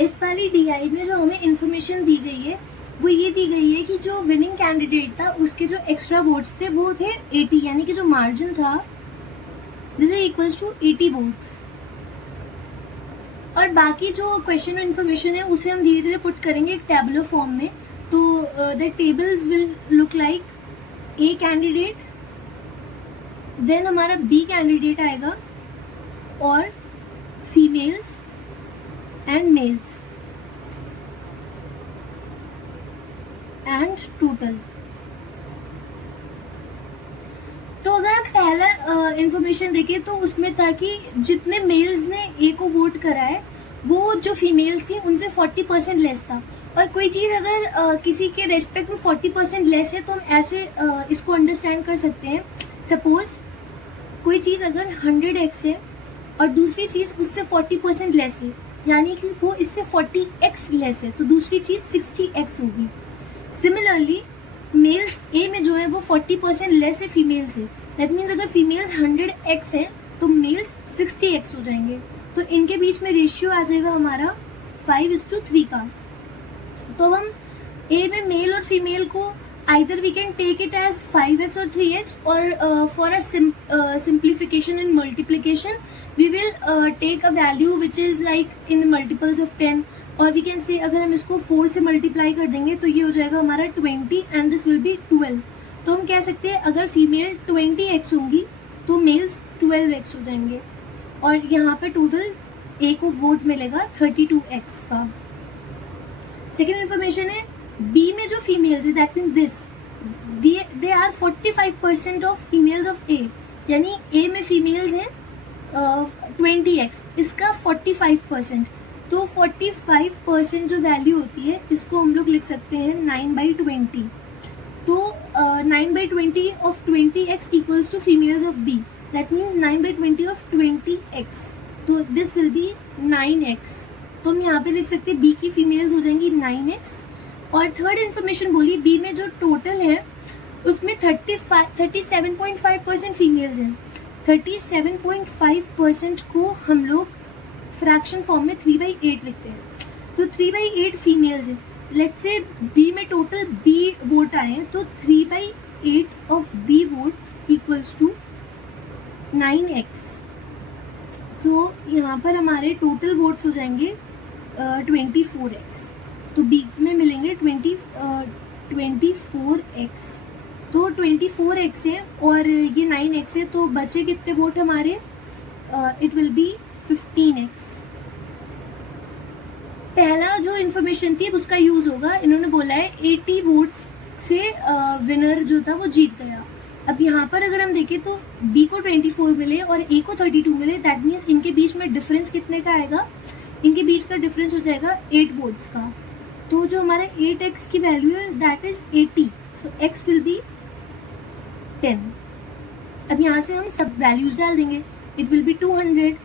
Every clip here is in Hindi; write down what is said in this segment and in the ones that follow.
इस वाली DI में जो हमें इंफॉर्मेशन दी गई है वो ये दी गई है कि जो विनिंग कैंडिडेट था उसके जो एक्स्ट्रा वोट्स थे वो थे 80, यानी कि जो मार्जिन था this is equals to 80 votes. और बाकी जो क्वेश्चन इन्फॉर्मेशन है उसे हम धीरे धीरे पुट करेंगे एक टैबुलर फॉर्म में। तो the tables will look like A candidate, then हमारा बी कैंडिडेट आएगा और females and males and total. तो अगर आप पहला इंफॉर्मेशन देखें तो उसमें था कि जितने मेल्स ने ए को वोट करा है वो जो फीमेल्स थी उनसे 40% लेस था। और कोई चीज़ अगर किसी के रेस्पेक्ट में 40% लेस है तो हम ऐसे इसको अंडरस्टैंड कर सकते हैं। सपोज कोई चीज़ अगर 100x है और दूसरी चीज़ उससे 40% लेस है, यानी कि वो इससे 40x लेस है, तो दूसरी चीज़ 60x होगी। सिमिलरली मेल्स ए में जो है वो 40% लेस है फीमेल से। दैट मीन्स अगर फीमेल्स 100x है तो मेल्स 60x हो जाएंगे। तो इनके बीच में रेशियो आ जाएगा हमारा 5:3 का। तो हम ए में मेल और फीमेल को either we can take it as 5x और 3x, और for a simplification and multiplication we will take a value which is like in the multiples of 10, और वी कैन से अगर हम इसको 4 से मल्टीप्लाई कर देंगे तो ये हो जाएगा हमारा 20 एंड दिस विल बी 12। तो हम कह सकते हैं अगर फीमेल 20x होंगी तो मेल्स 12x हो जाएंगे, और यहाँ पे टोटल ए को वोट मिलेगा 32x का। सेकेंड इन्फॉर्मेशन है बी में जो फीमेल्स है that mean this they are 45% of females of A, यानी ए में फीमेल्स हैं 20x, इसका 45%। तो 45% जो वैल्यू होती है इसको हम लोग लिख सकते हैं 9/20। तो 9/20 of 20x equals to females of B, that means 9/20 of 20x, तो दिस विल बी 9x। तो हम यहाँ पे लिख सकते हैं बी की फीमेल्स हो जाएंगी 9x। और थर्ड इन्फॉर्मेशन बोली बी में जो टोटल है उसमें 37.5% फीमेल्स हैं। 37.5% को हम लोग फ्रैक्शन फॉर्म में 3/8 लिखते हैं। तो 3/8 फीमेल्स हैं। लेट्स से बी में टोटल बी वोट आए हैं, तो 3/8 of B votes equals to 9x। So यहाँ पर हमारे टोटल वोट्स हो जाएंगे 24x। तो बी में मिलेंगे 24x। तो 24x है और ये 9x है, तो बचे कितने वोट हमारे, इट विल बी 15x। पहला जो इन्फॉर्मेशन थी उसका यूज होगा, इन्होंने बोला है 80 वोट्स से विनर जो था वो जीत गया। अब यहाँ पर अगर हम देखें तो बी को 24 मिले और ए को 32 मिले, दैट मीन्स इनके बीच में डिफरेंस कितने का आएगा, इनके बीच का डिफरेंस हो जाएगा 8 वोट्स का। तो जो हमारा 8x की वैल्यू है that is 80, so x will be 10। अब यहाँ से हम सब वैल्यूज डाल देंगे, it will be 200,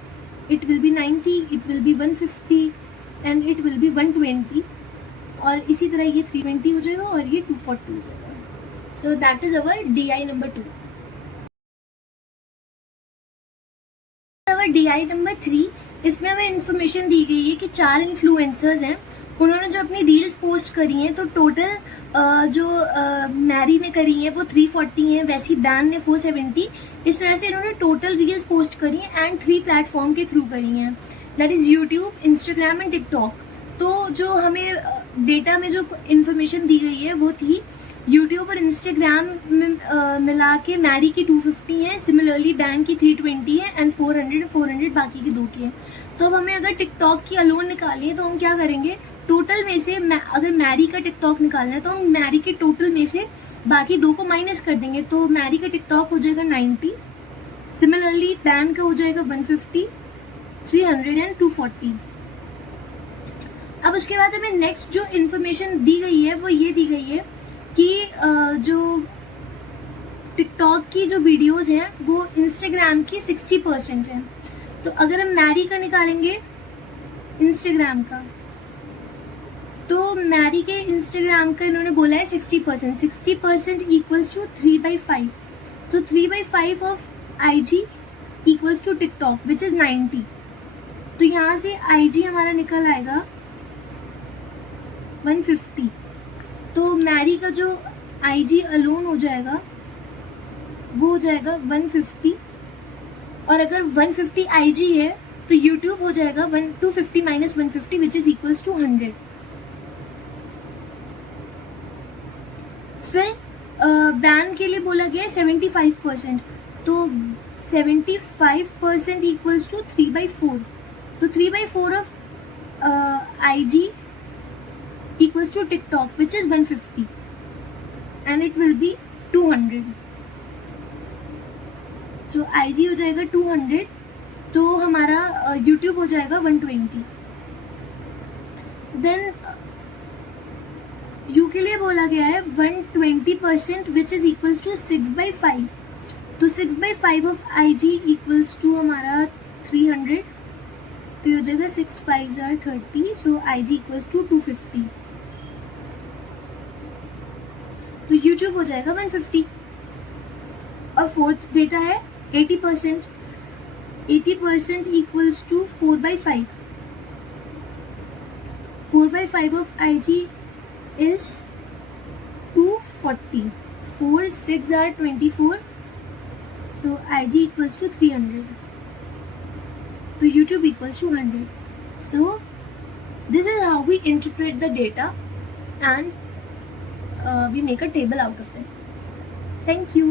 it will be 90, it will be 150 and it will be 120, और इसी तरह ये 320 हो जाएगा और ये 240 हो जाएगा। So that is our DI number 2। Our DI number 3, इसमें हमें इंफॉर्मेशन दी गई है कि 4 इन्फ्लुएंसर्स हैं, उन्होंने जो अपनी रील्स पोस्ट करी हैं तो टोटल जो मैरी ने करी है वो 340 है, वैसी बैन ने 470। इस तरह से इन्होंने टोटल रील्स पोस्ट करी हैं एंड 3 प्लेटफॉर्म के थ्रू करी हैं, that is YouTube, Instagram and TikTok. तो जो हमें डेटा में जो इन्फॉर्मेशन दी गई है वो थी यूट्यूब और इंस्टाग्राम में मिला के मैरी की 250 है, सिमिलरली बैन की 320 है एंड 400 बाकी के 2 की है। तो अब हमें अगर टिकटॉक की अलोन निकालनी है तो हम क्या करेंगे, टोटल में से अगर मैरी का टिकटॉक निकालना है तो हम मैरी के टोटल में से बाकी 2 को माइनस कर देंगे। तो मैरी का टिकटॉक हो जाएगा 90, सिमिलरली बैन का हो जाएगा 150, 300 एंड 240। अब उसके बाद हमें नेक्स्ट जो इन्फॉर्मेशन दी गई है वो ये दी गई है कि जो टिकटॉक की जो वीडियोस हैं वो इंस्टाग्राम की 60% है। तो अगर हम मैरी का निकालेंगे इंस्टाग्राम का, तो मैरी के इंस्टाग्राम का इन्होंने बोला है 60%। 60% इक्वल्स टू 3/5। तो 3/5 of IG equals to TikTok which is 90। तो यहाँ से IG हमारा निकल आएगा 150, तो मैरी का जो IG अलोन हो जाएगा वो हो जाएगा 150, और अगर 150 IG है तो यूट्यूब हो जाएगा 250 minus 150 which is equals to 100। फिर बैन के लिए बोला गया है 75%, तो 75% इक्वल्स टू 3/4, तो 3/4 of IG equals to TikTok which is 150 and it will be 200, so IG हो जाएगा 200, तो हमारा YouTube हो जाएगा 120। देन U के लिए बोला गया है 120% which is equals to 6/5, तो 6/5 ऑफ IG equals to हमारा 300, तो ये हो जाएगा 6 5s are 30, so IG equals to 250, तो YouTube हो जाएगा 150। और फोर्थ डेटा है 80%, 80% equals to 4/5, 4/5 of IG is 240, 4 6 are 24, so IG equals to 300, so YouTube equals to 100. So this is how we interpret the data and we make a table out of it. Thank you.